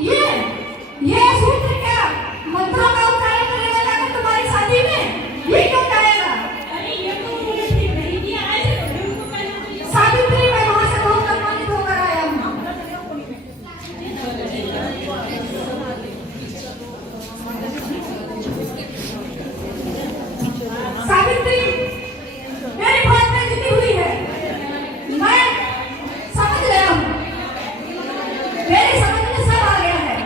ये ये सूत्र क्या मंत्रों का उच्चारण करेगा जाकर तुम्हारी शादी में? ये क्यों गाएगा? अरे ये तो उन्होंने ठीक नहीं किया, ऐसे थोड़ी उनको कहना चाहिए। सावित्री मैं वहां से बहुत सम्मानित होकर आया हूँ। सावित्री मेरी बात में जीती हुई है, मैं समझ गया हूँ, मेरी समझ में सब आ गया है।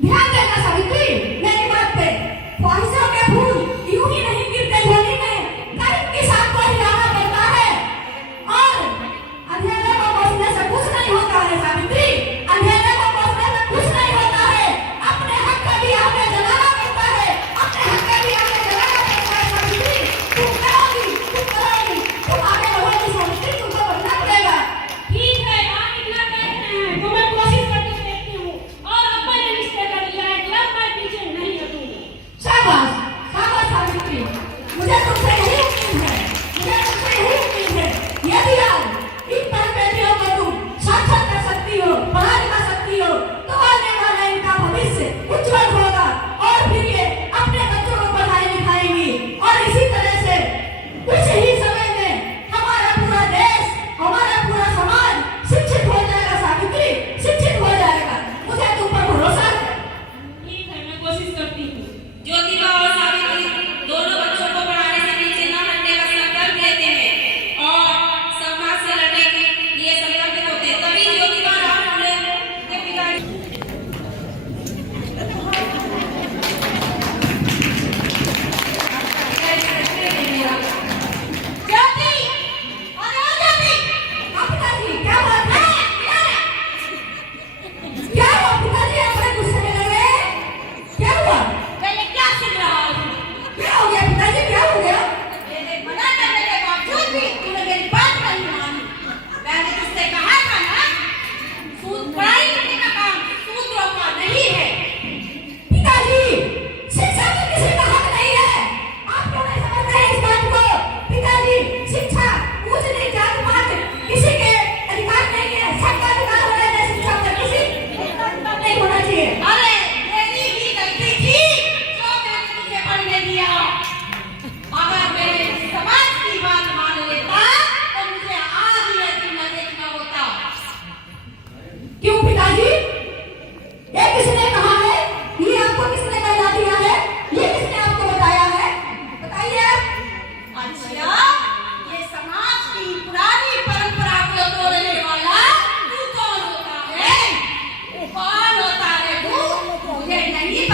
ध्यान देना सावित्री मेरी बात पे। ख्वाहिशों के फूल यूं ही नहीं गिरते झोली में, कर्म के साथ को हिलाना पड़ता है। और अंधेरे को पोसने से कुछ नहीं होता है सावित्री, अंधेरे को पोसने से कुछ नहीं होता है। अपने हक का भी हमें जलाना पड़ता है, अपने हक का भी हमें जलाना पड़ता है सावित्री। तुम करोगी, तुम आगे बढ़ोगी सावित्री, तुमको बढ़ना पड़ेगा। ठीक है, आप इतना कहते हैं तो मैं कोशिश करके देखती हूँ। और अब मैंने निश्चय कर लिया है कि अब मैं पीछे नहीं हटूंगी। शाबाश, शाबाश सावित्री, मुझे तुमसे यही उम्मीद है, मुझे तुमसे यही उम्मीद है। यदि आज इन बहन बेटियों को तुम साक्षर कर सकती हो, पढ़ा लिखा सकती हो, तो आने वाला इनका भविष्य उज्जवल होगा और फिर ये अपने बच्चों को पढ़ाई लिखाएंगी। और इसी तरह से कुछ ही समय में हमारा पूरा देश, हमारा पूरा समाज शिक्षित हो जाएगा सावित्री, शिक्षित हो जाएगा। मुझे तुम पर भरोसा है। ठीक है, मैं कोशिश करती हूँ। ज्योतिबा और सावित्री दोनों बच्चों को पढ़ाने से नीचे न हटने का संकल्प लेते हैं और समाज से लड़ने के लिए संकल्पित होते हैं। तभी ज्योतिबा राम फूले के पिताजी ज्योति, अरे ओ ज्योति, आप पिताजी क्या बात है? क्या हुआ पिताजी, आप बड़े गुस्से में लग रहे हैं? क्या हुआ? पहले क्या सुन रहा हूँ? क्या हो गया पिताजी, क्या हो गया? मैंने मना करने के बावजूद भी तूने मेरी बात नहीं मानी। मैंने तुझसे कहा था ना, सूद पढ़ाई करने का काम सूत्रों का नहीं है। पिताजी, शिक्षा तो किसी का हक नहीं है। आप क्यों नहीं समझते हैं इस बात को? पिताजी, शिक्षा ऊंच नीच जात पात किसी के अधिकार नहीं है। सबका अधिकार होना चाहिए शिक्षा पर, किसी का अधिकार नहीं होना चाहिए। अरे मेरी ही गलती थी जो मैंने तुझे पढ़ने दिया। अगर मैं समाज की बात मान लेता तो मुझे आज ये दिन न देखना होता। क्यों पिताजी? ये किसने कहा है? ये आपको किसने बता दिया है? ये किसने आपको बताया है? बताइए आप। अच्छा, ये समाज की पुरानी परंपरा को तोड़ने वाला तू कौन होता है? कौन होता है तू? मुझे नहीं